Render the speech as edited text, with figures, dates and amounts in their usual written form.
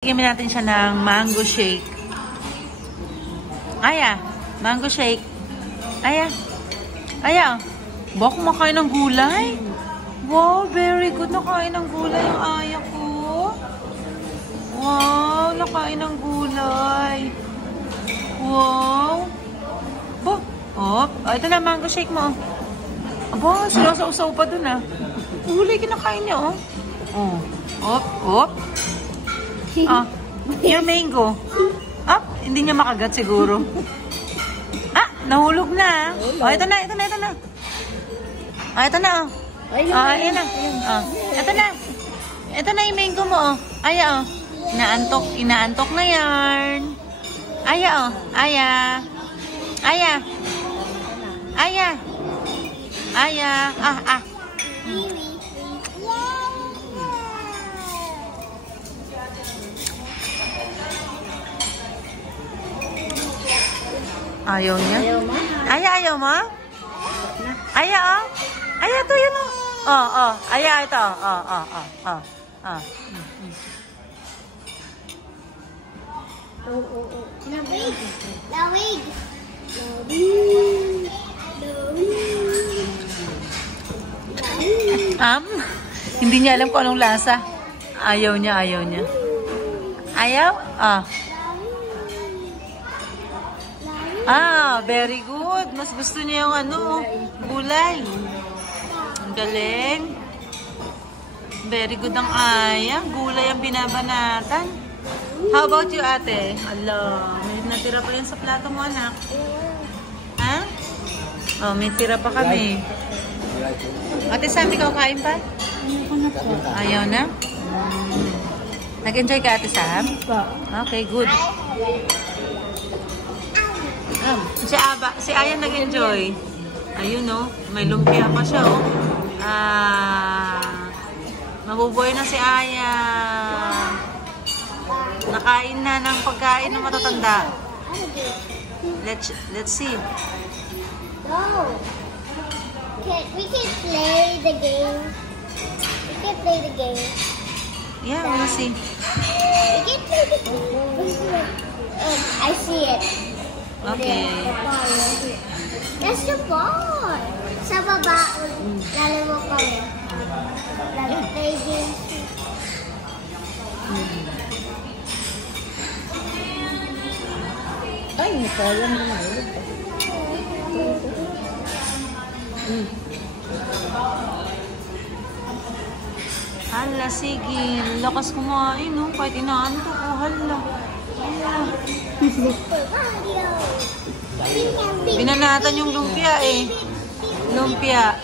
Bigyan natin siya ng mango shake. Aya, mango shake. Aya. Aya. Ba, kumakain ng gulay? Wow, very good. Nakain ng gulay yung aya ko. Wow, nakain ng gulay. Wow. Ba, oh, ito na mango shake mo. Aba, sinusaw-saw pa dun ah. Gulay kinakain niya oh. Oh. Op. Ah, yung mango. Up, hindi niya makagat siguro. Ah, nahulog na. Oh, ito na. Ah, ito na. Ah, ayan na. Ah, ito na. Ito na yung mango mo. Oh. Aya, oh. Inaantok na yan. Aya, oh. Aya. Ah. Ayaw niya? Ayaw mo? Ayaw, oh. Ayaw to yun, oh. Oh. Ayaw ito. Oh. Lawig. Hindi niya alam kung anong lasa. Ayaw niya. Ayaw? Very good. Mas gusto niya yung gulay. Ang galing. Very good ang aya. Gulay ang binabanatan. How about you, ate? Ala, may natira pa yan sa plato mo, anak. Ha? Oh, may tira pa kami. Ate Sam, ikaw kain pa? Ayaw na? Nag-enjoy ka, ate Sam? Okay, good. Si Aya nag-enjoy. Ayun, no? May lumpia pa siya, oh. Mabuboy na si Aya. Nakain na ng pagkain ng matatanda. Let's see. No. We can play the game. Yeah, we'll see. We can play the game. I see it. Okay. That's the ball. Sa baba, lalo mo kami. Play game. Ay, kaya mo na. Hala, sige. Lakas kumain, no? Kahit inaantok ko, hala. Binanatan yung lumpia, eh. Lumpia.